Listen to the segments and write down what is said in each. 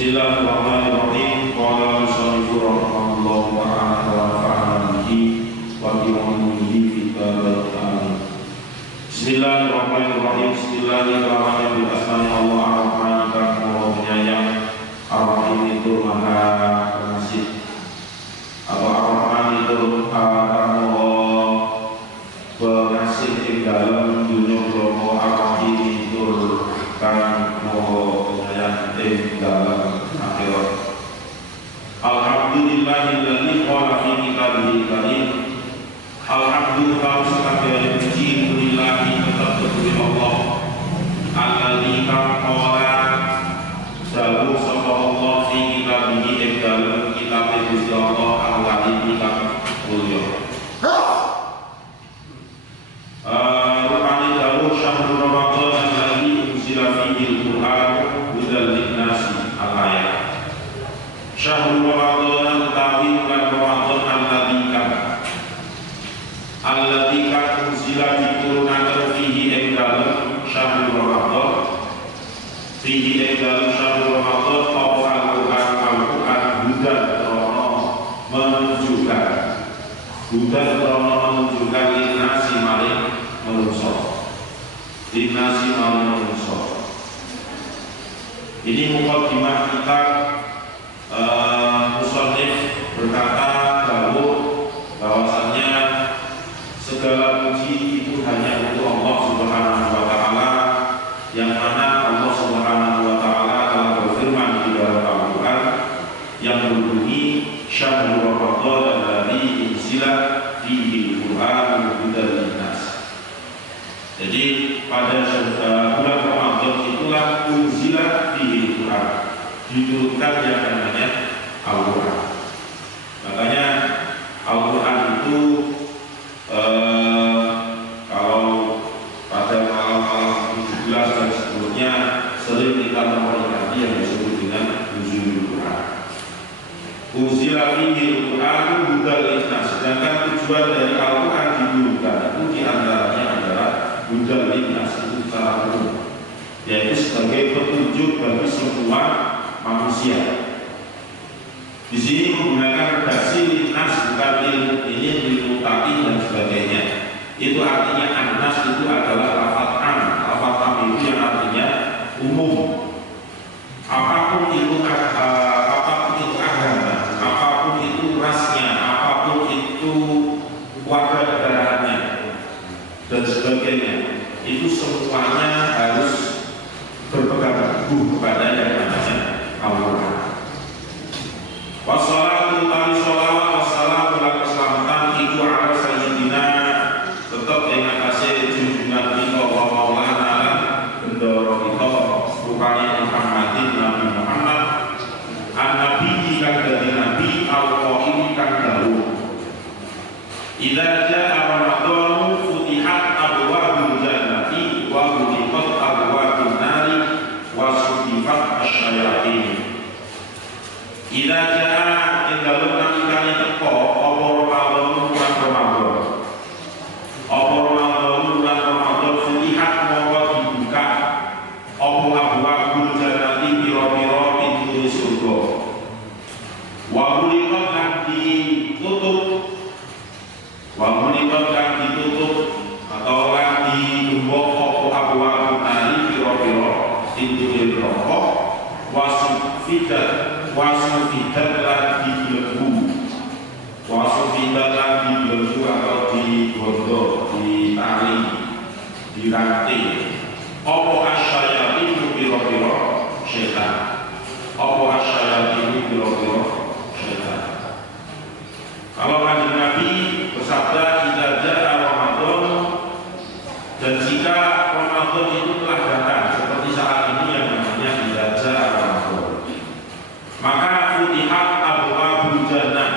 Bismillahirrahmanirrahim. Qala al-musannif rahimahullahu ta'ala wa nafa'ana bihi wa bi ulumihi fid dharain amin. Bismillahirrahmanirrahim. Bismillahirrahmanirrahim. Bismillahirrahmanirrahim. Ar-Rahman Ar-Rahim penyayang, Ar-Rahim itu Maha Pengasih. Atau Ar-Rahman itu pengasih ing dalem dunya brahma. Ar-Rahim itu kang Maha penyayang ing dalem akhirat. Alhamdulillahilladzi qala fi kitabihil karim. Alhamdulillah sekalian puji lillahi tetap bagi Allah. Alladzi qala dawu sapa Allah fi kitabih ing dalem kitab Gusti Allah al-Karim kitab mulya. Rupane dawu syahrul Ramadan alladzi unzila fihi al-Qur'an hudal lin-nasi al-ayat. Syahrul Ramadan utawi bulan Ramadan alladzi kan unzila diturunkan fihi ing dalem syahrul Ramadan fihi ing dalem syahrul Ramadan Al-Qur'an hudan menunjukkan linasi maring menungso. Ini mukadimah kita. Musannif berkata bahwasannya segala puji itu hanya untuk Allah Subhanahu wa ta'ala, yang mana Allah Subhanahu wa ta'ala telah berfirman di dalam Al-Quran yang berbunyi syahrul Ramadan alladzi unzila fihi al-Qur'an hudan lin-nas. Jadi pada bulan Ramadan itulah unzila fihi al-Qur'an, diturunkan yang namanya Al-Quran. Makanya Al-Quran itu kalau pada malam-malam 17 dan sebelumnya sering kita memperingati yang disebut dengan nuzulul Quran. Unzila fihi al-Quran hudan lin-nas. Sedangkan tujuan dari Al-Quran diturunkan itu diantaranya adalah hudan lin-nas, itu secara umum, yaitu sebagai petunjuk bagi semua manusia. Di sini menggunakan redaksi linnas, bukan lil-mu'minin, lil-muttaqin dan sebagainya. Itu artinya annas itu adalah lafaz am. Lafaz am itu yang artinya umum. Apapun itu agama, apapun itu rasnya, apapun itu warga negaranya dan sebagainya, itu semuanya harus berpegang teguh kepada yang namanya Al-Quran. Wassalatu tali sholawat wassalamu ala keselamatan itu ala sayyidina tetap dengan kasih junjungan kita wa maulana bendoro kita rupanya Muhammadin Nabi Muhammad an-nabi kan dari nabi al-qaim kan dawuh idza jaa Ramadan futihat abwaabul jannati wa ghulqat abwaabun nari wa sufifat asyayatin. Idza jaa ing dalem nalikane teko apa Ramadan bulan Ramadan. Apa Ramadan bulan Ramadan futihat mongko dibuka apa abwaabul jannati pira-pira pintu surga. Wa ghulqat lan ditutup. Wa ghulqat lan ditutup atau lan digembok apa abwaabun nari pira-pira pintu rokok, wasufidat lagi belenggu, wasufidat lagi belenggu atau digondol, ditali, diranting. Opo asyayatinu piro-piro setan. Opo asyayatinu piro-piro setan. Kalau Kanjeng Nabi bersabda idza jaa Ramadan, dan jika Ramadan itu telah datang seperti saat ini yang namanya idza jaa Ramadan, maka futihat abwaabul jannah,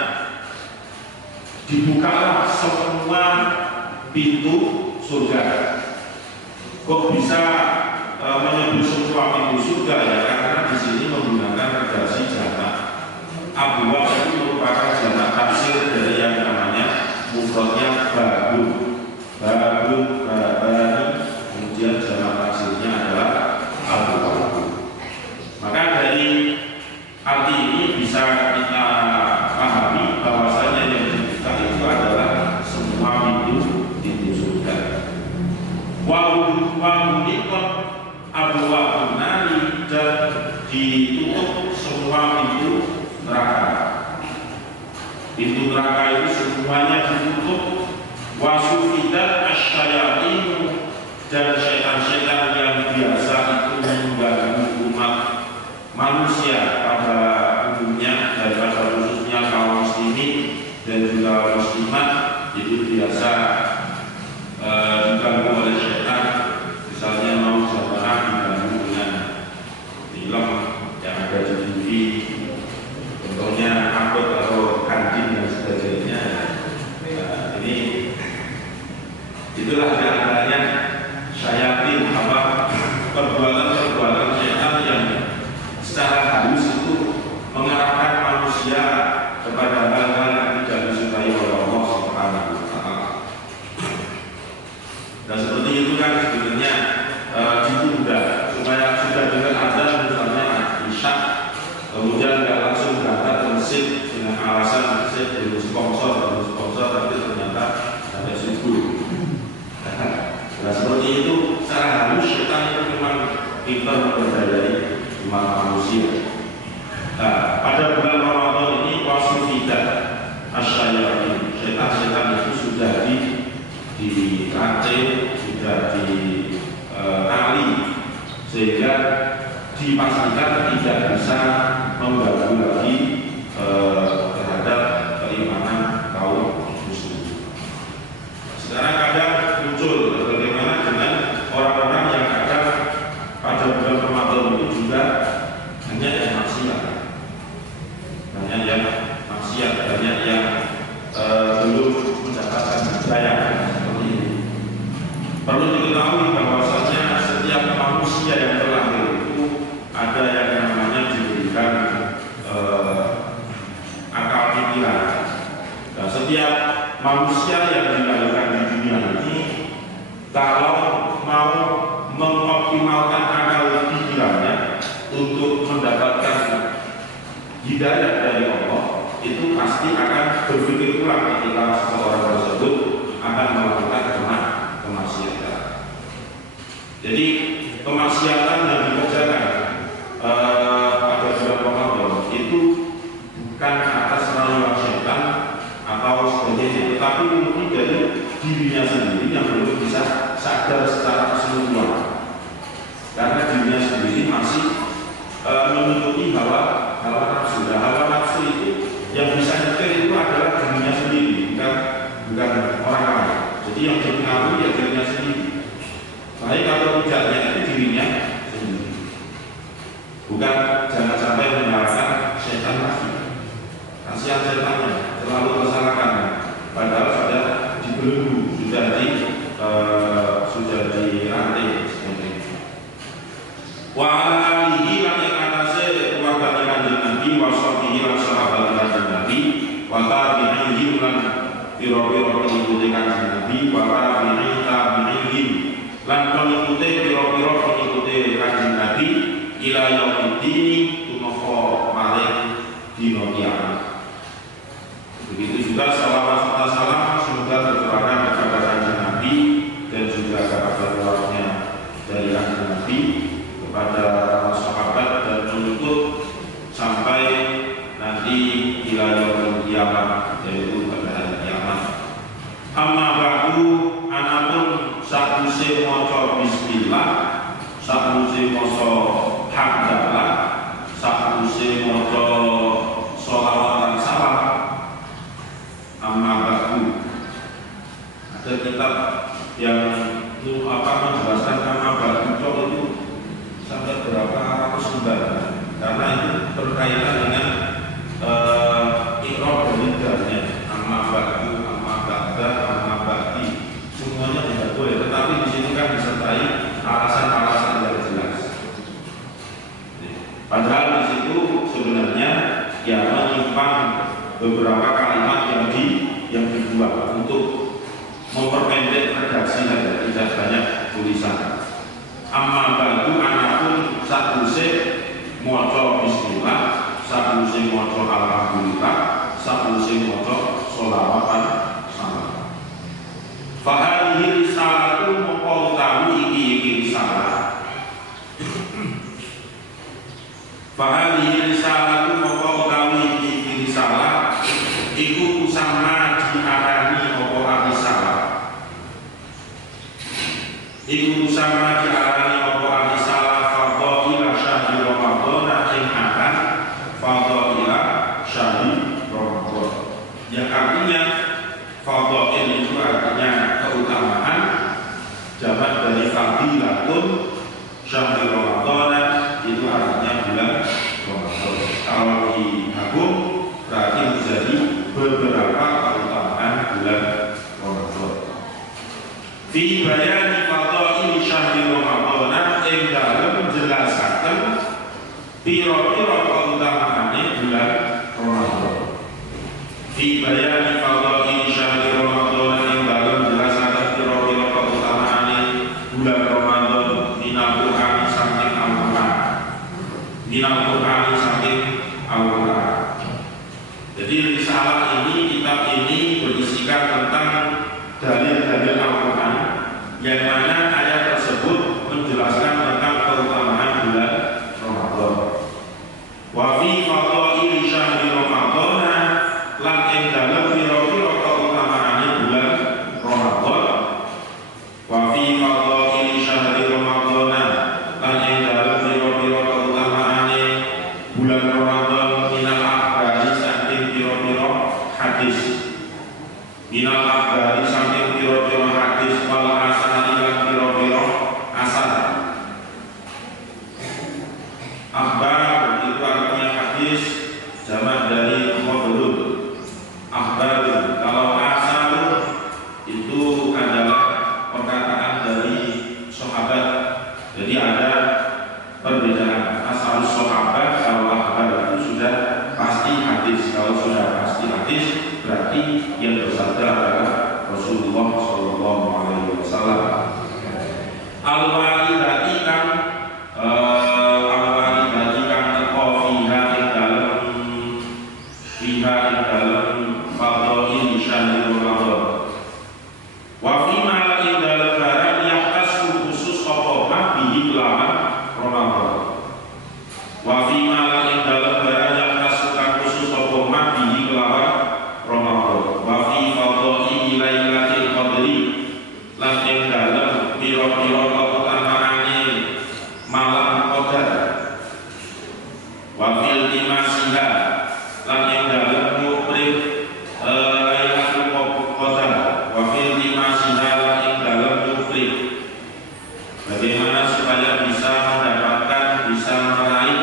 dibukalah semua pintu surga. Kok bisa menyebut semua pintu surga ya? Karena di sini menggunakan redaksi jamak. Abwaab itu merupakan jamak tafsir dari yang namanya mufradnya babun, babani, kemudian jamak tafsirnya adalah abwaab. Maka dari arti ini bisa kita pahami bahwasanya yang dibuka itu adalah semua pintu surga. Wa'ulikot abwaabun nari, dan ditutup semua pintu neraka. Pintu neraka itu semuanya ditutup. Wasufidat asyayatinu, dan setan-setan yang biasa itu mengganggu umat manusia pada umumnya, daripada khususnya kaum muslimin dan juga muslimat, itu biasa diganggu oleh setan. Misalnya mau jamaah diganggu dengan film yang ada di TV, contohnya angkot atau kantin dan sebagainya. Ini itulah diantaranya syayatin, perbuatan-perbuatan setan yang secara halus itu mengarahkan manusia kepada hal-hal yang tidak disukai oleh Allah Subhanahu wa Ta'ala. Dan seperti itu kan sebenarnya ditunda supaya sudah dengan azan misalnya Isya, kemudian nggak langsung berangkat ke masjid dengan alasan masjid belum sponsor, tapi ternyata ada subuh. Nah seperti itu secara halus setan itu memang pintar memperdayai umat manusia. Nah, pada bulan Ramadan ini wasufidat asyayatin, setan-setan itu sudah diranting, sudah ditali, sehingga dipastikan tidak bisa mengganggu lagi terhadap keimanan kaum muslim. Sekarang kadang muncul bagaimana dengan orang-orang yang kadang pada bulan Ramadan itu juga hanya yang maksiat, banyak yang belum mendapatkan hidayah. Perlu diketahui bahwasanya setiap manusia yang terlahir itu ada yang namanya diberikan akal pikiran. Nah, setiap manusia yang dilahirkan di dunia ini, kalau mau mengoptimalkan akal pikirannya untuk mendapatkan hidayah dari Allah, itu pasti akan berpikir ulang ketika seseorang tersebut akan melakukan kemaksiatan. Jadi kemaksiatan yang dikerjakan pada bulan Ramadan itu bukan atas rayuan setan atau sebagainya, tetapi mungkin dari dirinya sendiri yang belum bisa sadar secara keseluruhan, karena dirinya sendiri masih menutupi hawa nafsu. Dan hawa nafsu itu yang bisa nyetir itu adalah dirinya sendiri, bukan orang lain. Jadi yang berpengaruh ya dirinya sendiri. Baik atau tidaknya itu dirinya sendiri. Bukan, jangan sampai menyalahkan setan lagi. Kasihan setannya, terlalu tersalahkan. Padahal sudah dibelenggu, sudah dirantai seperti itu. Wa alihi lan ing atase keluarga Kanjeng Nabi, wa sahbihi lan sahabat Kanjeng Nabi, wa tabi'ihim lan pira-pira pengikuti Kanjeng Nabi, wa tabi'ihim lan pengikuti pira-pira pengikuti Kanjeng Nabi ila yaumiddin tumeka malih dina kiamat. Begitu juga salawat serta salam semoga tercurahkan kepada Kanjeng Nabi dan juga kepada keluarganya dari Kanjeng Nabi, kepada sahabat dan mengikut sampai nanti ila yaumil qiyamah, yaitu pada hari kiamat. Amma ba'du, anapun sakuse maca bismillah, sakuse maca hamdalah, sakuse maca sholawat dan salam. Amma ba'du, ada kitab yang menjelaskan amma ba'du itu sampai berapa ratus lembar, karena itu berkaitan dengan iqra dan amma ba'du, amma ba'da, amma ba'di, semuanya tidak boleh. Tetapi di sini kan disertai alasan-alasan yang jelas. Padahal di situ sebenarnya yang menyimpan beberapa kalimat yang dibuat untuk memperpendek redaksi saja, tidak banyak tulisan. Amma ba'du, anapun sakuse maca bismillah, sakuse maca alhamdulillah, sakuse maca sholawat salam. Fahadihi risalatu moko utawi iki risalah. Fahadihi risalatu moko utawi iki risalah iku kusama diarani apa risalah. Iku kusama diarani apa risalah fadhailah syahri Ramadan ing akan fadhailah syahri Ramadan. Yang artinya fadhail itu artinya keutamaan, jamak dari fadilatun, syahri Ramadan itu artinya bulan Ramadan. Kalau digabung berarti menjadi beberapa keutamaan bulan Ramadan. Fi bayani fadhail syahri Ramadan ing dalem menjelaskan pira-pira keutamaane bulan Ramadan. Fi bayani fadhail syahri Ramadan ing dalem menjelaskan pira-pira keutamaane bulan Ramadan minal Qur'an saking Al-Qur'an. Minal Qur'an saking Al-Qur'an. Jadi risalah ini, kitab ini berisikan tentang dalil-dalil Al-Quran yang mana ayat tersebut menjelaskan tentang keutamaan bulan Ramadan. Wa fi fadhail syahri Ramadan lan ing dalem pira-pira keutamaane bulan Ramadan. Wa fi fadhail syahri Ramadan lan ing dalem pira-pira keutamaane bulan Ramadan minal akhbari saking pira-pira hadis. Minal akhbari saking pira-pira hadis wal asani lan pira-pira asar. Akhbar itu artinya hadis, jamak dari khabarun. Akhbar, kalau asar itu adalah perkataan dari sahabat. Jadi ada perbedaan. Asal sahabat, kalau akhbar itu sudah pasti hadis. Kalau sudah pasti hadis berarti yang bersabda adalah Rasulullah Shallallahu Alaihi Wasallam. Al-walidati kan teko fiha ing dalem fadhail syahri Ramadan. Wa fi ma ing dalem barang yahtasu khusus apa bihi lawan Ramadan. Wa fi ma ing dalem barang yahtasu khusus apa bihi lawan Ramadan. Wa fi fadhail lailatul qadri lan ing dalem pira-pira keutamaane malam qadar. Wa fil timasiha lan ing dalem nyuprit lailatul qadar. Wa fil timasiha lan ing dalem nyuprit bagaimana supaya bisa mendapatkan, bisa meraih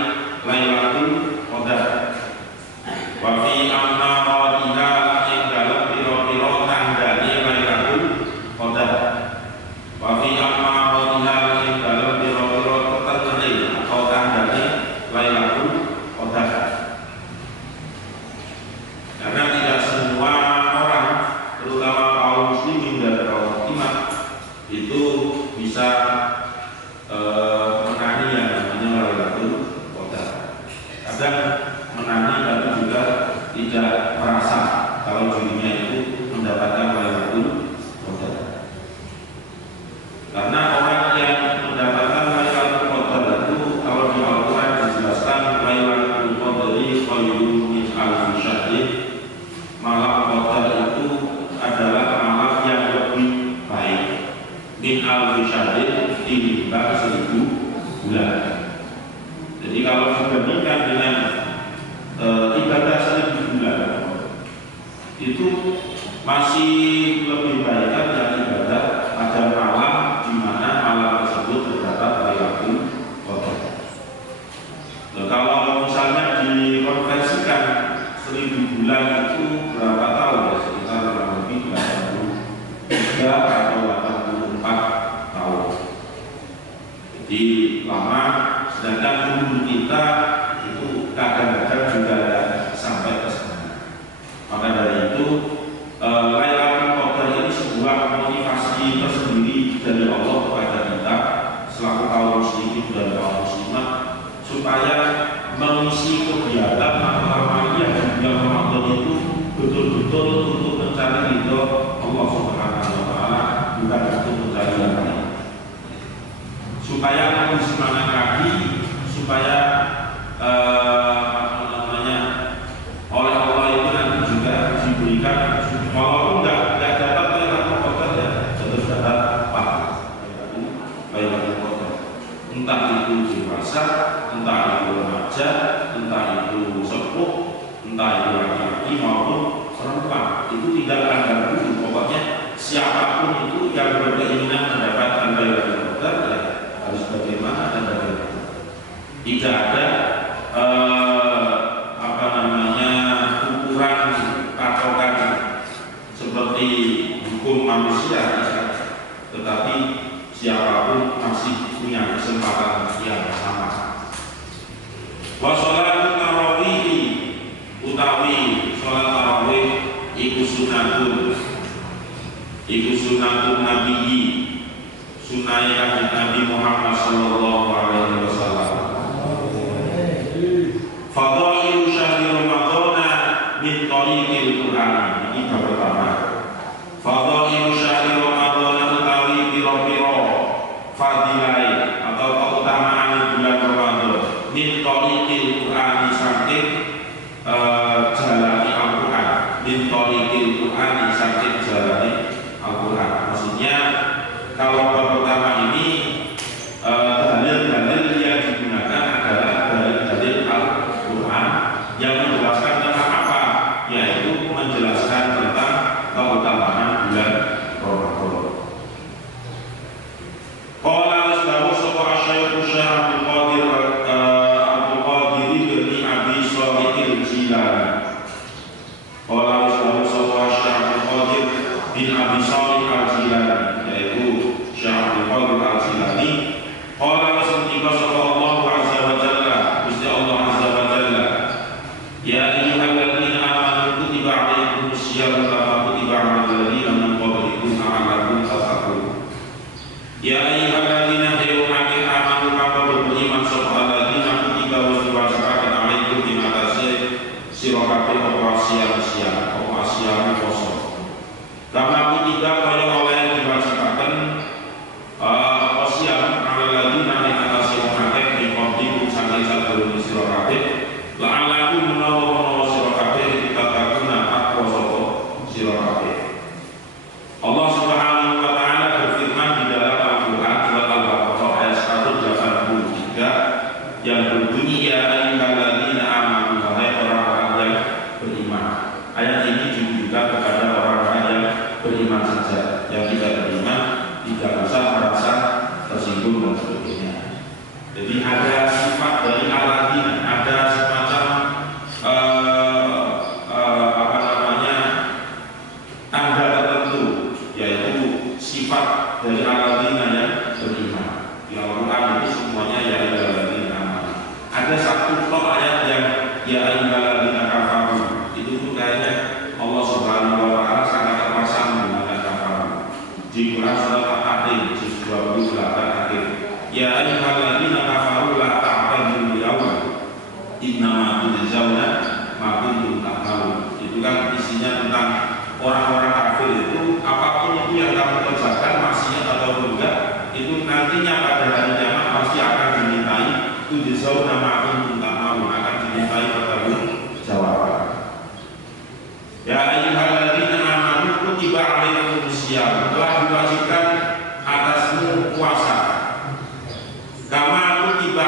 bulan. Jadi kalau dibandingkan dengan ibadah 1000 bulan itu masih lebih baik yang ibadah pada malam di mana malam tersebut terdapat Lailatul Qadar. Nah, kalau misalnya dikonversikan 1000 bulan itu berapa tahun ya? Sekitar kurang lebih 83 atau 84 tahun. Jadi lama, sedangkan umur kita itu kadang-kadang juga sampai ke sana. Maka dari itu Lailatul Qadar ini sebuah motivasi tersendiri dari Allah kepada kita selaku kaum muslimin dan kaum muslimat supaya mengisi kegiatan amaliyah di bulan Ramadan itu betul-betul untuk mencari ridho Allah Subhanahu wa taala, bukan untuk mencari yang lain. Supaya kamu semangat lagi, supaya oleh Allah itu nanti juga diberikan, walaupun tidak dapat Lailatul Qadar ya, tetap dapat Lailatul Qadar. Entah itu dewasa, entah itu remaja, entah itu sepuh, entah itu laki-laki maupun perempuan, itu tidak akan dulu. Pokoknya siapapun itu yang berkeinginan mendapatkan Lailatul Qadar ya harus bagaimana dan bagaimana. Tidak ada ukuran patokan seperti hukum manusia, tetapi siapapun masih punya kesempatan yang sama. Wa sholatu tarawih utawi sholat tarawih iku sunatun nabiyyi, sunai kanjeng Nabi Muhammad sallallahu alaihi wasallam. Fadhailu syahri Ramadan min tariqil Qur'an. Ini bab pertama. Fadhailu syahri Ramadan utawi pira-pira fadilai atau keutamaan bulan Ramadan min tariqil Qur'an, saking jalani Al-Qur'an. Min tariqil Qur'an, saking jalani Al-Qur'an. Maksudnya kalau bab pertama ini dalil-dalil yang digunakan adalah dalil-dalil Al-Quran yang menjelaskan tentang apa, yaitu menjelaskan tentang keutamaan bulan Ramadan. Qala Ustaz Sopo Asy'ari Syekh Abdul Qadir bin Abi Shalih Al-Jilani. Qala Ustaz Sopo Syekh Abdul Qadir bin Abi Shalih Al-Jilani, yaitu Syekh Abdul Qadir Al-Jilani. Qala Rasulullah sallallahu alaihi wa sallam, Gusti Allah azza wa jalla, ya ayyuhalladzina amanu kutiba alaikumus syiyamu kama kutiba alal ladzina min qablikum la'allakum tattaqun. Ya ayyuhalladzina amanu kama beriman sapa alladzina kutiba wa diwajibaken alaikum ing atase sira kabeh apa siang-siang apa siang poso. Kama kutiba kaya oleh diwajibaken apa siang alladina ing atase wong akeh ing kondiku saking sadurunge sira kabeh la'alakum menawa sira kabeh ditataguna takwa sapa sira kabeh. Allah Subhanahu wa taala berfirman di dalam Al-Qur'an surat Al-Baqarah ayat 183 yang berbunyi ya ayyuhalladzina amanu, wahai orang-orang yang beriman. Ayat ini ditujukan kepada orang-orang yang beriman saja, yang tidak beriman tidak usah merasa tersinggung dan sebagainya. Jadi ada sifat dari aladina, ada semacam tanda tertentu, yaitu sifat dari aladina yang beriman. Di Al-Quran itu semuanya ya aladina. Ada satu ayat yang ya aladina kafaru, itu tuh kayaknya Allah Subhanahu wa taala sangat terpaksa menggunakan kafaru. Di Quran surat Al-Tahrim 28 akhir. Ya ayyuhalladzina kafaru la ta'budu yawma innama tujzauna ma kuntum ta'malun. Itu kan isinya tentang orang-orang kafir itu, apapun itu yang kamu kerjakan, maksiat atau enggak, itu nantinya pada hari kiamat pasti akan dimintai tujzauna ma kuntum ta'malun, akan dimintai pertanggungjawaban. Ya ayyuhalladzina amanu kutiba alaikumus syiyam, telah diwajibkan atasmu puasa. Kama kutiba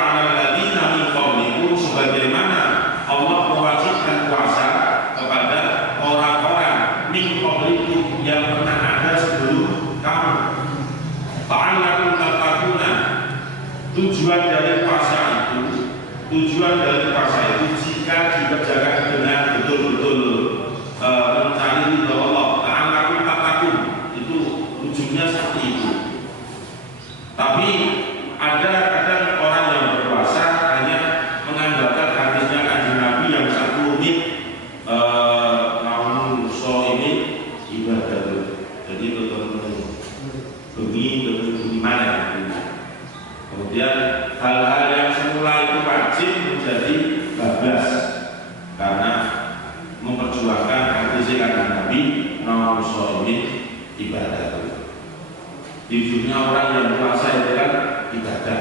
Hidupnya orang yang puasa itu kan ibadah.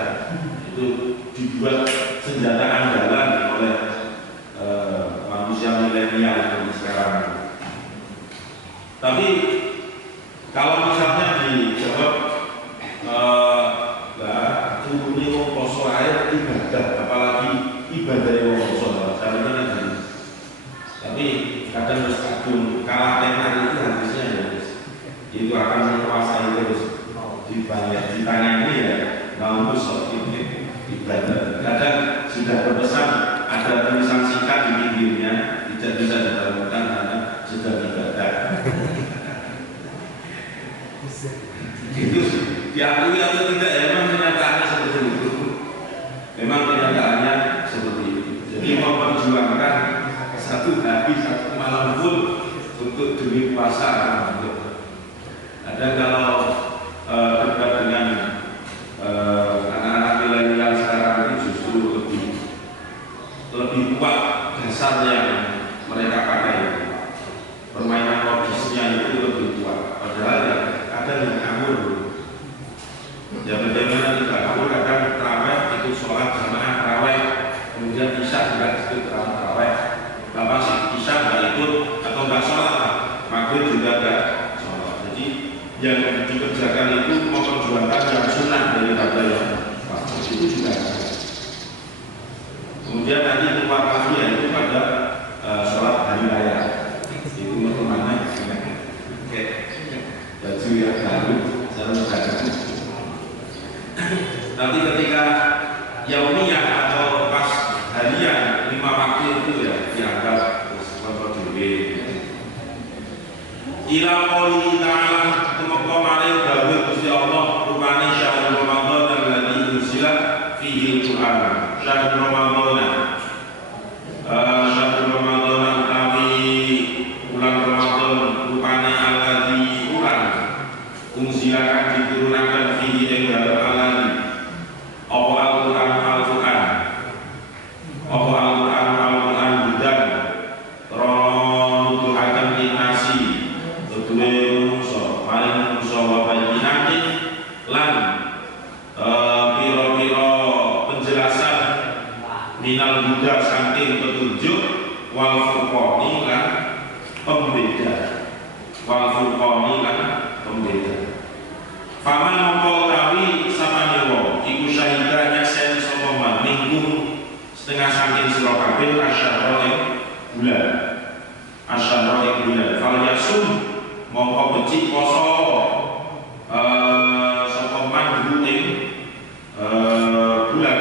Itu dibuat senjata andalan oleh manusia milenial sekarang. Tapi kalau misalnya dijawab ini wong poso air ibadah, apalagi ibadah wong poso, caranya kan. Tapi kadang harus kadung kalah tenan itu hadisnya ya, itu akan menguasai terus di tangan ini ya mau musuh ini ibadah. Kadang sudah berpesan ada tulisan singkat di pinggirnya, tidak bisa ditemukan karena sudah ibadah. Itu diakui atau tidak ya, memang kenyataannya seperti itu. Memang kenyataannya seperti itu. Jadi memperjuangkan satu hari satu malam full untuk demi puasa. Ada kalau debat dengan anak-anak milenial sekarang ini justru lebih kuat dasar yang mereka pakai. Permainan logisnya itu lebih kuat. Padahal ya ada yang ngawur. Ya bagaimana tidak ngawur, kadang terawih itu sholat jamaah terawih, kemudian isya juga ikut terawih. Bapak sih isya nggak ikut atau nggak sholat, maghrib juga nggak sholat. Jadi yang dikerjakan itu memperjuangkan yang sunnah daripada yang wajib, itu juga. Kemudian nanti keluar lagi yaitu pada sholat hari raya. Itu untuk mana? Baju yang baru, sarung baru. Nanti ketika yaumiyah atau pas harian 5 waktu itu ya dianggap kontrol ila qouli ta'ala tumeka maring dawuh Gusti Allah rupane syahrul Ramadan alladzi unzila fihi al-Qur'an. Syahrul Ramadan utawi bulan Ramadan rupane alladzi Qur'an unzila kang diturunaken fihi ing dalem alladzi apa Al-Qur'an Al-Qur'an apa Al-Qur'an hudan nuduhaken inasi kedua manusia paling manusia wabayinati lan piro-piro penjelasan minal huda saking petunjuk wal furqani lan pembeda faman mongko tawi samane wong iku syahida nyakseni sapa man minggu setengah saking sira kabeh asyara bulan fal yasum mongko becik poso sapa man dulu ing bulan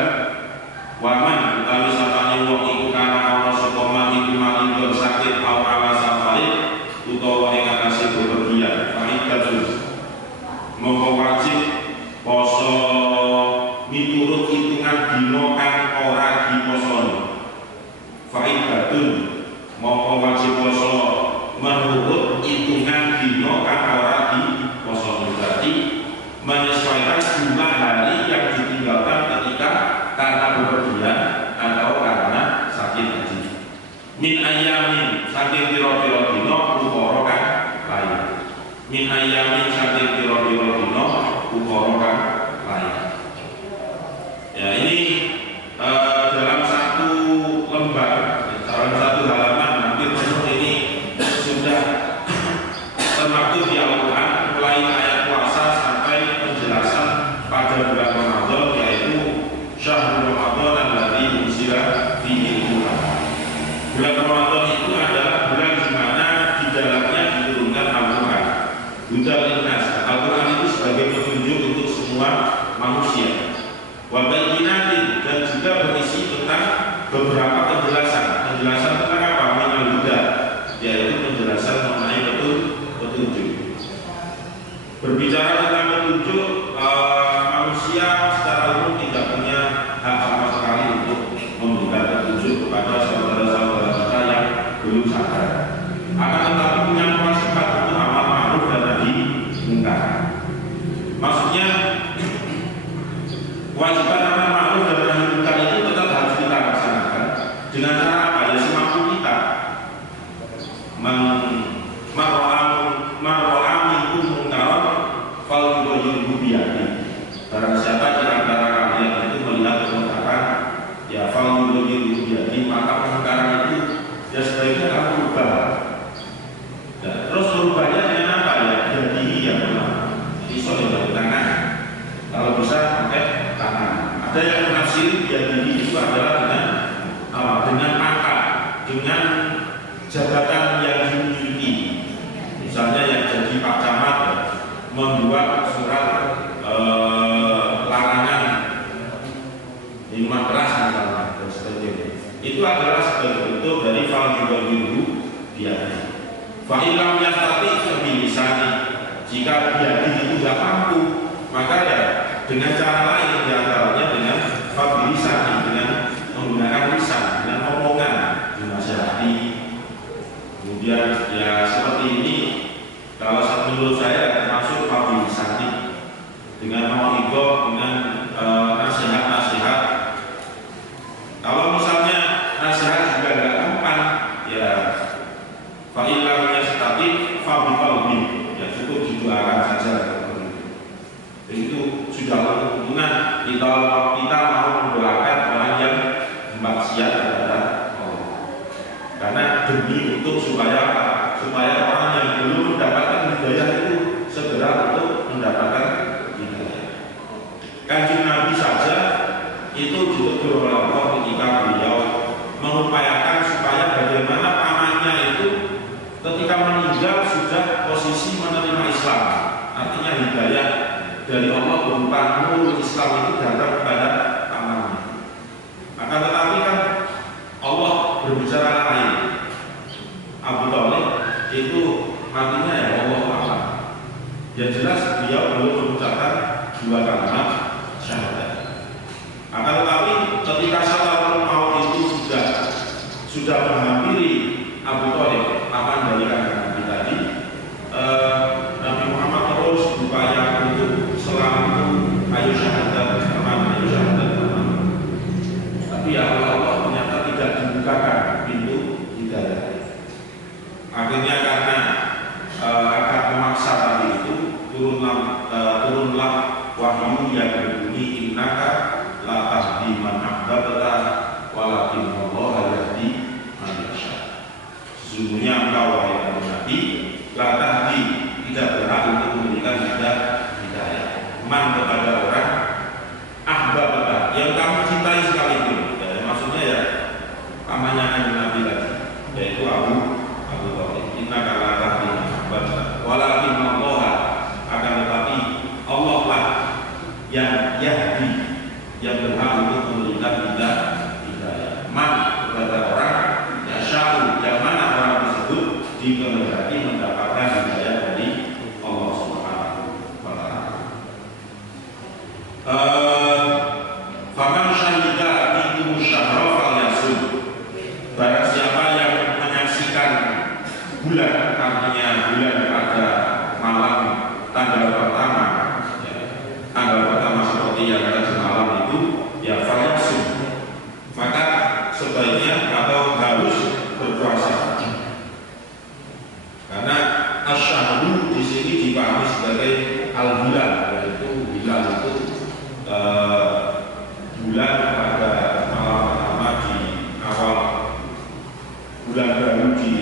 waman utawi sapane wong iku kana ana sapa man iku malinggon sakit au ala safari utawa ing atase bepergian faidatun mongko wajib poso miturut hitungan dina kang ora diposoni. Faidatun mongko wajib poso menurut hitungan dina kang ora diposoni. Berarti menyesuaikan jumlah hari yang ditinggalkan ketika karena bepergian atau karena sakit haji. Min ayamin saking pira-pira dina ukara kang lain. Min ayamin saking pira-pira dina ukara kang lain. Ya ini dalam satu lembar, dalam satu halaman hampir penuh ini sudah termaktub di Al-Quran mulai ayat puasa sampai penjelasan pada bulan Ramadan, yaitu syahrul Ramadan alladzi unzila fihi al-Qur'an. Bulan Ramadan itu adalah bulan di mana di dalamnya diturunkan Al-Quran. Hudal linnas, Al-Quran itu sebagai petunjuk untuk semua manusia. Wabayinatin, dan juga berisi tentang beberapa penjelasan tentang apa? Minal huda, yaitu penjelasan mengenai petunjuk. Berbicara tentang petunjuk, manusia secara umum tidak punya hak sama sekali untuk memberikan petunjuk kepada saudara-saudara kita yang belum sadar. Akan tetapi punya kewajiban untuk amal ma'ruf dan nahi munkar. Maksudnya kewajiban amal ma'ruf dan nahi munkar itu tetap harus kita laksanakan dengan cara apa? Ya semampu kita. Marro'a minkum munkaron fal yughayyirhu bi ya kalau begitu jadi maka perkara itu ya sebaiknya kamu ubah. Dan terus berubahnya dengan apa ya? Jadi yang pisau dari tangan. Kalau bisa pakai tangan. Ada yang menafsir jadi itu adalah dengan pangkat, dengan jabatan yang dimiliki. Misalnya yang jadi Pak Camat membuat surat larangan minuman keras misalnya dan sebagainya. Itu adalah sebagai bentuk dari fal-yubayiru biadih. Fa'ilam yastati kebilisani. Jika biadih itu tidak mampu, maka ya dengan cara lain, diantaranya dengan fal-bilisani, dengan menggunakan lisan, dengan omongan, dinasihati. Kemudian ya seperti ini, kalau menurut saya termasuk fal-bilisani, dengan mau'idhah, dengan nasihat-nasihat. Kalau misalnya nasihat juga tidak mempan, ya fa'ilam yastati fabiqalbi, ya cukup didoakan saja. Itu sudah keuntungan kita mau mendoakan orang yang maksiat kepada Allah. Karena demi untuk supaya orang yang belum mendapatkan hidayah itu segera untuk mendapatkan hidayah. Kanjeng Nabi saja itu ditegur oleh Allah ketika beliau mengupayakan supaya bagaimana pamannya itu ketika meninggal sudah posisi menerima Islam, artinya hidayah dari Allah berupa nur Islam itu datang kepada pamannya. Akan tetapi kan Allah berbicara lain. Abu Thalib itu matinya ya Allah Ta'ala. Yang jelas beliau belum mengucapkan dua kalimat syahadat. Akan tetapi ketika sakaratul maut itu sudah menghampiri Abu Thalib, paman dari Nabi tadi, Nabi Muhammad terus berupaya untuk selalu ayo syahadat aman, ayo syahadat aman. Tapi ya Allah ternyata tidak dibukakan pintu hidayah. Akhirnya karena agak memaksa tadi itu turunlah wahyu yang berbunyi innaka la tahdi man ahbabta walakin Allah yahdi man yasha. Sesungguhnya engkau wahai Nabi la tahdi, tidak berhak untuk memberikan hidayah man kepada orang ahbabta yang kamu cintai sekalipun. Ya, maksudnya ya pamannya Nabi tadi, yaitu Abu Thalib. Innaka la tahdi man ahbabta walakin Allah, akan tetapi Allah lah yang yahdi, yang berhak untuk memberikan hidayah man kepada orang ya sya'u, yang mana orang tersebut dikehendaki mendapatkan hidayah dari Allah Subhanahu wa ta'ala. Faman syahida minkum syahra falyasum. Barang siapa yang menyaksikan bulan, artinya bulan pada malam tanggal pertama, ya, tanggal pertama seperti yang ada di malam itu, ya falyasum, maka sebaiknya atau harus berpuasa. Karena asyhadu di sini dipahami sebagai al-hilal, yaitu hilal itu bulan pada malam pertama di awal bulan baru di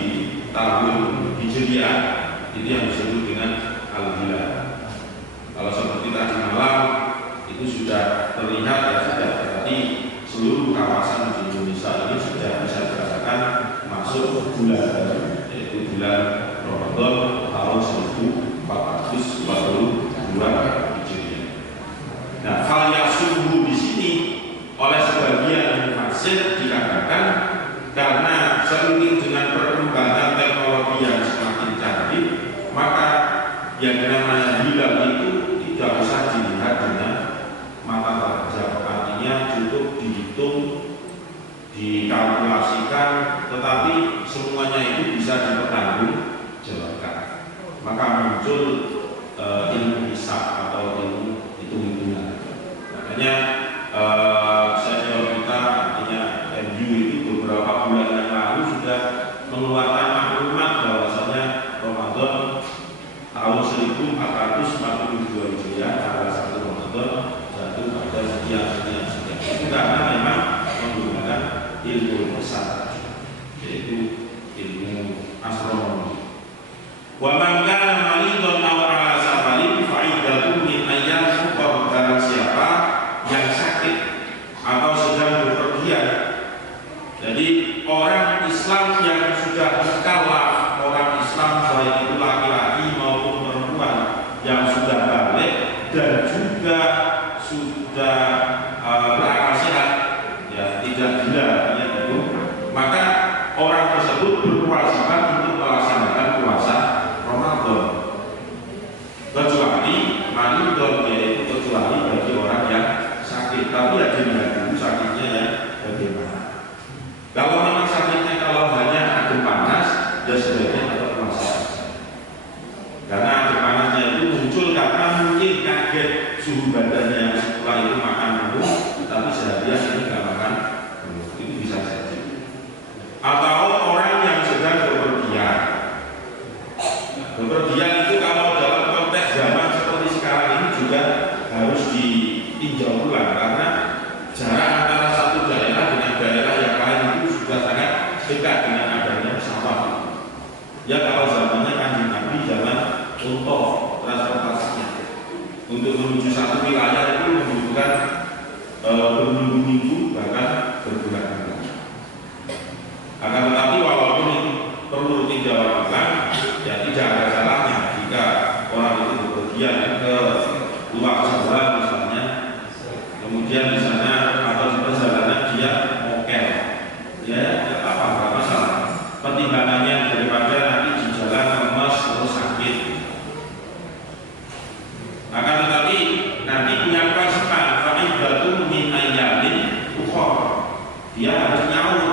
tahun Hijriah, itu yang disebut dengan al-hilal. Kalau seperti tadi malam itu sudah terlihat, ya sudah berarti seluruh kawasan di Indonesia ini sudah bisa dikatakan masuk bulan baru, yaitu bulan Ramadan tahun 1442 Hijriah. Nah, hal yang sungguh di sini oleh sebagian mufassir dikatakan karena seiring dengan perkembangan teknologi yang semakin canggih, maka yang namanya hilal itu tidak usah dilihat dengan mata terjang, artinya cukup dihitung, dikalkulasikan, tetapi semuanya itu bisa dipertanggungjawabkan. Maka muncul ilmu hisab atau ilmu hitung-hitungan. Makanya senior kita, artinya MU itu beberapa bulan yang lalu sudah mengeluarkan maklumat bahwasanya Ramadan tahun 1442 Hijriah tanggal 1 Ramadan jatuh pada sekian. Itu karena memang menggunakan astronomi. Wa man kana maridun aw ala safarin fa iddatun min ayyamin ukhra. Barang siapa yang sakit atau sedang bepergian. Jadi orang Islam yang sudah mukallaf, orang Islam baik itu laki-laki maupun perempuan yang sudah balik dan juga sudah berakal sehat, ya tidak gila, ya itu, maka orang tersebut berkewajiban untuk melaksanakan puasa Ramadan. Kecuali manidon, yaitu kecuali bagi orang yang sakit, tapi ya dilihat dulu sakitnya ya bagaimana. Kalau memang sakitnya kalau hanya adem panas, ya sebaiknya tetap puasa. Karena adem panasnya itu muncul karena mungkin kaget suhu badannya setelah itu makan penuh, tapi seharian ini nggak makan penuh, itu bisa saja. Atau orang yang sedang bepergian. Bepergian itu kalau dalam konteks zaman seperti sekarang ini juga harus ditinjau ulang, karena jarak antara satu daerah dengan daerah yang lain itu sudah sangat dekat dengan adanya pesawat. Ya kalau zamannya Kanjeng Nabi zaman untuk transportasinya untuk menuju satu wilayah itu membutuhkan berminggu-minggu bahkan berbulan-bulan. Akan tetapi walaupun itu perlu tinjauan ulang, ya tidak ada salahnya jika orang itu bepergian ke luar Jawa misalnya, kemudian di sana atau di perjalanan dia mokel, ya tidak apa-apa, nggak masalah. Pertimbangannya daripada nanti di jalan lemas terus sakit. Akan tetapi nanti punya kewajiban fa'idatun min ayyamin ukhra. Dia harus nyaur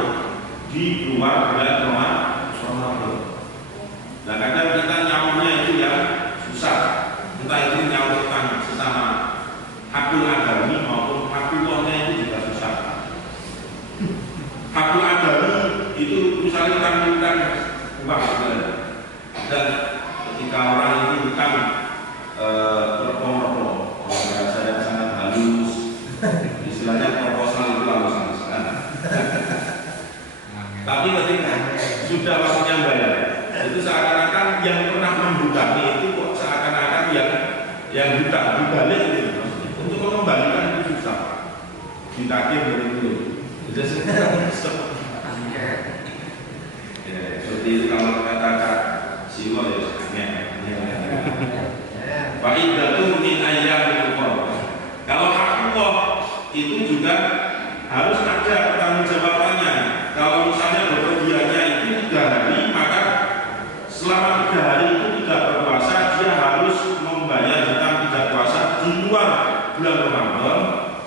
di luar bulan Ramadan. Nah kadang kita nyaurnya itu ya susah, entah itu nyaur tentang sesama hakul agami maupun hakulnya itu juga susah. Hakul agami itu misalnya utang uang, dan ketika orang itu utang berpomor, bahasa yang sangat halus, istilahnya proposal itu halus-halus kan. Tapi ketika sudah waktunya bayar, itu seakan-akan yang pernah membutangi itu kok seakan-akan yang hutang dibalik itu maksudnya. Untuk mengembalikan itu susah, ditagih dulu. Ya, seperti itu kalau kata-kata siwa ya fa'idatun min ayyamin ukhra. Kalau hakullah itu juga harus ada pertanggungjawabannya. Kalau misalnya bepergiannya itu 3 hari, maka selama 3 hari itu tidak berpuasa, dia harus membayar hutang tidak puasa di luar bulan Ramadan.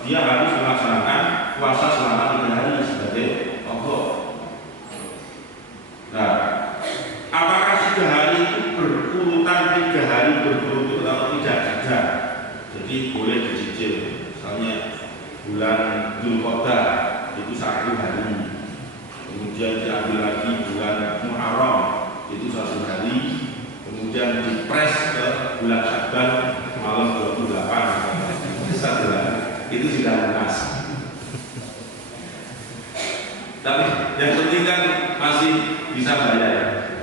Dia harus melaksanakan puasa selama 3 hari sebagai qadha. Nah, apakah 3 hari itu berurutan 3 hari berturut-turut atau tidak? Jadi boleh dicicil. Misalnya bulan Dzulqa'dah itu 1 hari, kemudian diambil lagi bulan Muharram itu 1 hari, kemudian dipres ke bulan Sya'ban malam 28 1 hari, itu sudah lunas. Tapi yang penting kan masih bisa bayar,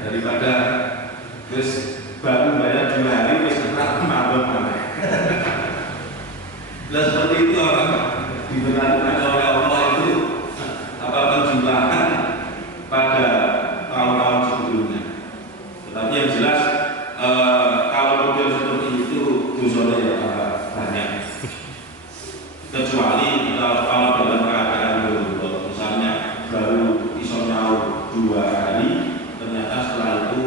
daripada terus baru bayar 2 hari terus kena mabuk mana. Dan seperti itu orang diberlakukan oleh Allah itu apa penjumlahan pada tahun-tahun sebelumnya. Tetapi yang jelas kalau model seperti itu dosanya ya banyak. Kecuali kalau dalam keadaan berubah, misalnya baru iso nyaur 2 hari, ternyata setelah itu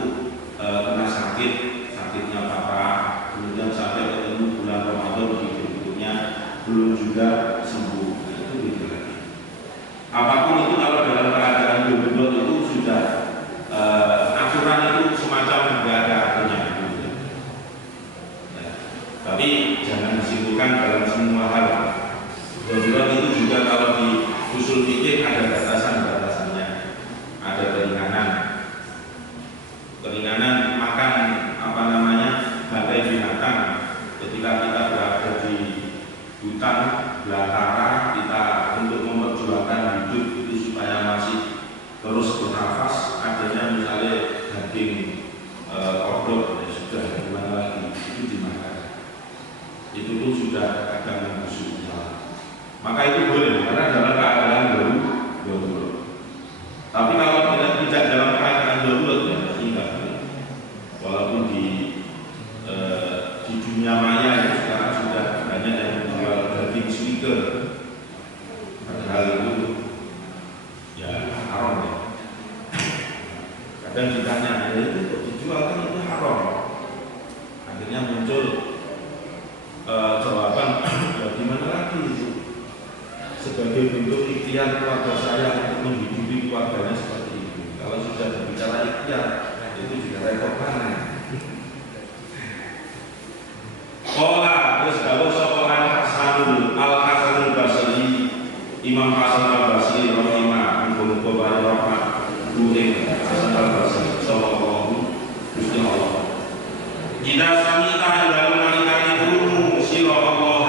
kena sakitnya apa, kemudian sampai ketemu bulan Ramadan berikutnya belum juga sembuh, itu gitu lagi. Apapun itu kalau dalam keadaan berubah itu sudah aturan itu semacam nggak ada artinya gitu. Ya. Tapi jangan disimpulkan dalam semua hal. Darurat itu juga kalau di usul fikih ada batasan-batasannya, ada keringanan makan apa namanya bagai binatang ketika kita berada di hutan belantara, kita untuk memperjuangkan hidup itu supaya masih terus bernafas, adanya misalnya daging kodok ya sudah, gimana lagi, itu dimakan. Itu pun sudah kadang membusuk. Maka itu boleh karena dalam keadaan darurat. Tapi kalau tidak dalam keadaan darurat ya tidak boleh. Walaupun di dunia maya itu sekarang sudah banyak yang menjual daging sneaker, padahal itu ya haram ya. Kadang ditanya, itu dijual kan itu haram. Akhirnya muncul jawaban, ya gimana lagi itu? Sebagai bentuk ikhtiar keluarga saya untuk menghidupi keluarganya seperti itu. Kalau sudah berbicara ikhtiar, itu juga repot banget. Qala terus kalau sapa Al-Hasanul Basri, Imam Hasan Al-Basri rahimah muga-muga bari rahmat duwe Hasan Al-Basri sallallahu Gusti Allah. Jika sami ta dalam nalikane krungu sira Allah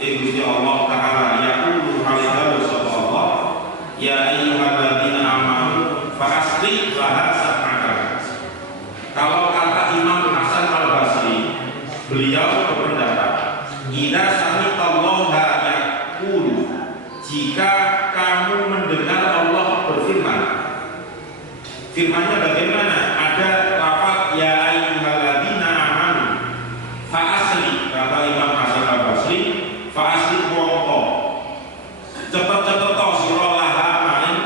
Gusti Allah taala yaqulu halidahu sallallahu ya ayyuhalladzina amanu fa asli laha sab'aka. Kalau kata Imam Hasan Al-Basri, beliau berpendapat idza sami'tallaha yaqulu, jika kamu mendengar Allah berfirman. Firmannya bagaimana? Ada lafaz ya ayyuhalladzina amanu fa asli, kata Imam Hasan Al-Basri, fa asli wongko cepet-cepet to sira laha maring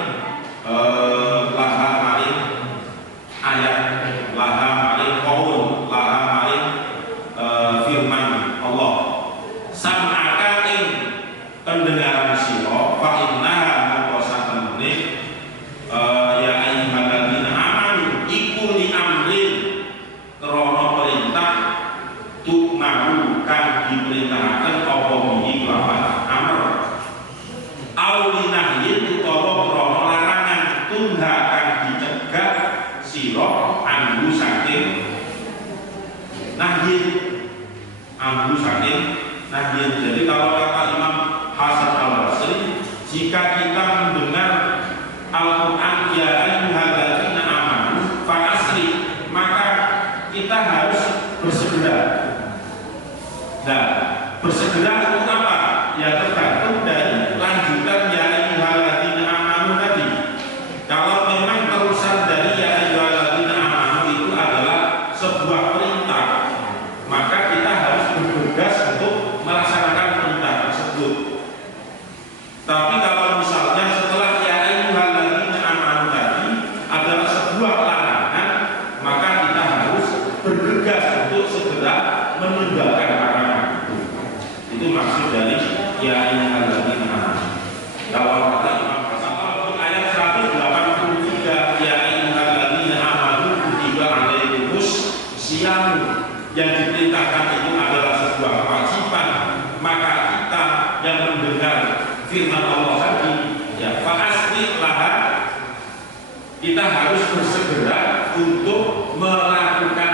ayat laha maring qaul laha maring firman Allah sam'aka ing pendengaran sira fa innaha maqasatul munik ya ayyuhalladzina amanu iku li amrin krana perintah tukmahu kang diperintahkan apa bihi lawan amr aulinahyin utawa krana larangan tunda kang dicegah sira anggu saking nahyin amru saking nahyin. Jadi kalau kata Imam Hasan Al-Basri, jika kita mendengar Al-Quran ya ayyuhalladzina amanu fa asri, maka kita harus bersegera. Nah, bersegera untuk apa? Ya tergantung dari lanjutan ya ayyuhalladzina amanu tadi. Kalau memang terusan dari ya ayyuhalladzina amanu itu adalah sebuah perintah, maka kita harus bergegas untuk melaksanakan perintah tersebut. Tapi kalau misalnya setelah ya ayyuhalladzina amanu tadi adalah sebuah larangan, maka kita harus bergegas untuk segera meninggalkan larangan itu. Itu maksud dari ya ayyuhalladzina amanu. Kalau kata Imam Hasan ayat 183 ya ayyuhalladzina amanu kutiba alaikumus siyam, yang diperintahkan itu adalah sebuah kewajiban, maka kita yang mendengar firman Allah tadi ya fa asli laha, kita harus bersegera untuk melakukan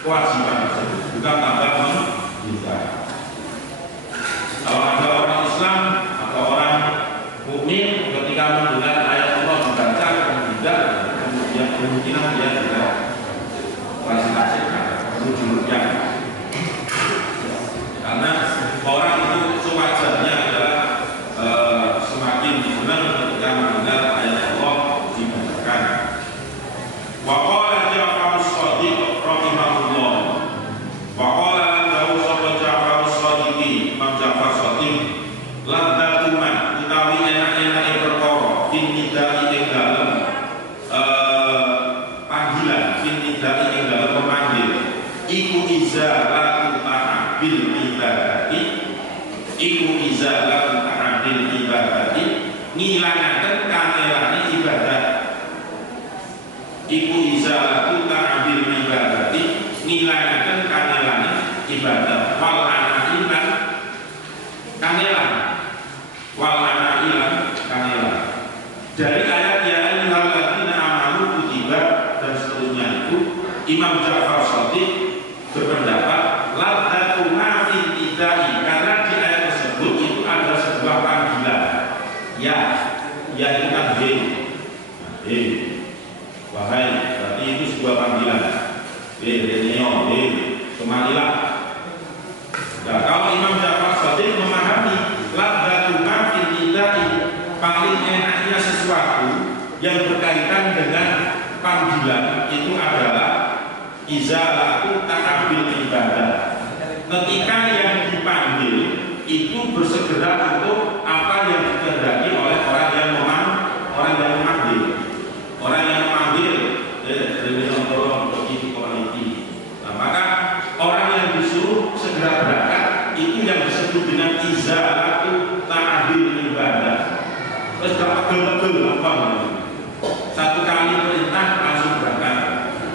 kewajiban tersebut, bukan tambah meminta. Kalau ada orang Islam atau orang mukmin ketika mendengar ayat Allah dibaca tidak, kemudian kemungkinan dia tidak klasifikasikan rujuknya, karena orang itu sewajarnya adalah semakin senang ketika mendengar ayat Allah dibacakan. Wa qala Ja'far as-Shadiq rahimahullah, wa qala lahu sapa Ja'far as-Shadiq, Imam Ja'far as-Shadiq, ladzatuman utawi enak-enake perkara fin nidai ing dalem panggilan, fin nidai ing dalem pemanggil iku izalatu ta'abil ibadati, iku izalatu ta'abil ibadati, ngilangaken kangelane ibadah. Iku izalatu ta'abil ibadati, ngilangaken kangelane ibadah. Wal anailan kangelan, wal anailan kangelan. Dari ayat ya ayyuhalladzina amanu kutiba dan seterusnya itu, Imam Ja'far Shadiq berpendapat ladzatu ma fil idai, karena di ayat tersebut itu ada sebuah panggilan ya itu kan wahai, berarti itu sebuah panggilan. Reneo, kemarilah. Nah, kalau Imam Ja'far Shadiq memahami ladzatuka fil nidai, paling enaknya sesuatu yang berkaitan dengan panggilan itu adalah izalatu ta'abil ibadah. Ketika yang dipanggil itu bersegera untuk apa yang dikehendaki oleh orang yang memanggil. Orang yang memanggil nah, maka orang yang disuruh segera berangkat itu yang disebut dengan izalatu ta'abil ibadah. Terus dapat pegel-pegel apa namanya? Satu kali perintah langsung berangkat,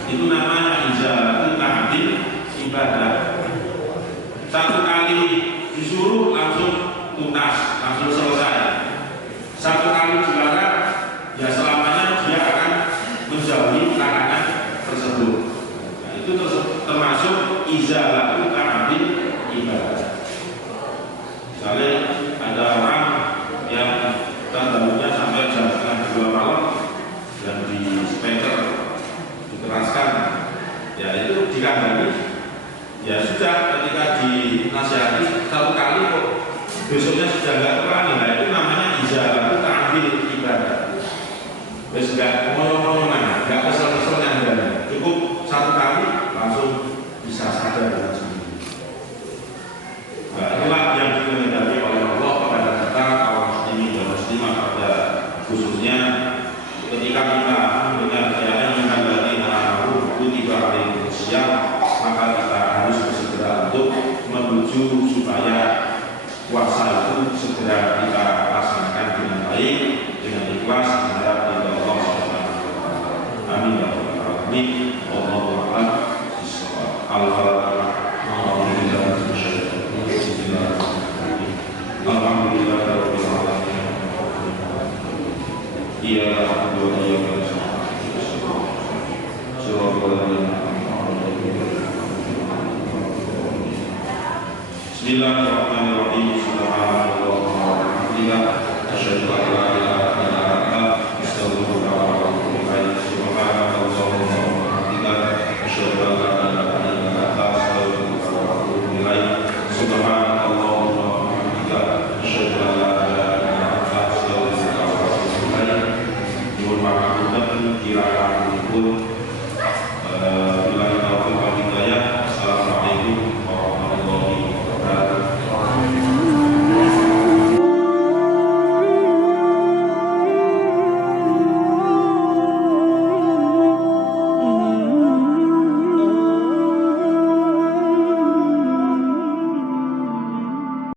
itu namanya izalatu ta'abil ibadah. Satu kali disuruh langsung tuntas, langsung selesai. Satu kali dilarang, ya selamanya dia akan menjauhi larangan tersebut. Nah, itu termasuk izalatu ta'abil ibadah. Misalnya ada orang yang terdahulunya sampai jam 1:30 malam dan di speaker dikeraskan, ya itu dikandani. Ya sudah, ketika dinasihati satu kali kok besoknya sudah nggak terani, nah itu namanya izalatu ta'abil ibadah. Wes nggak ngomong-ngomongan, nggak kesel-keselnya, cukup satu kali langsung bisa sadar dengan sendiri. Nah, itulah yang dikehendaki oleh Allah kepada kita kaum muslimin dan muslimah pada khususnya ketika kita mendengar ayat yang mengenai kutiba alaikumus syiyam, maka kita harus bersegera untuk menuju supaya puasa itu segera kita laksanakan dengan baik, dengan ikhlas, menghadap kepada Allah Subhanahu wa taala. Amin ya rabbal alamin. Wallahu a'lam bishawab. Al-Fatihah. Alhamdulillah rabbil alamin. Iya alhamdulillah. Bismillahirrahmanirrahim. Subhanallah wa bihamdihi, asyhadu an la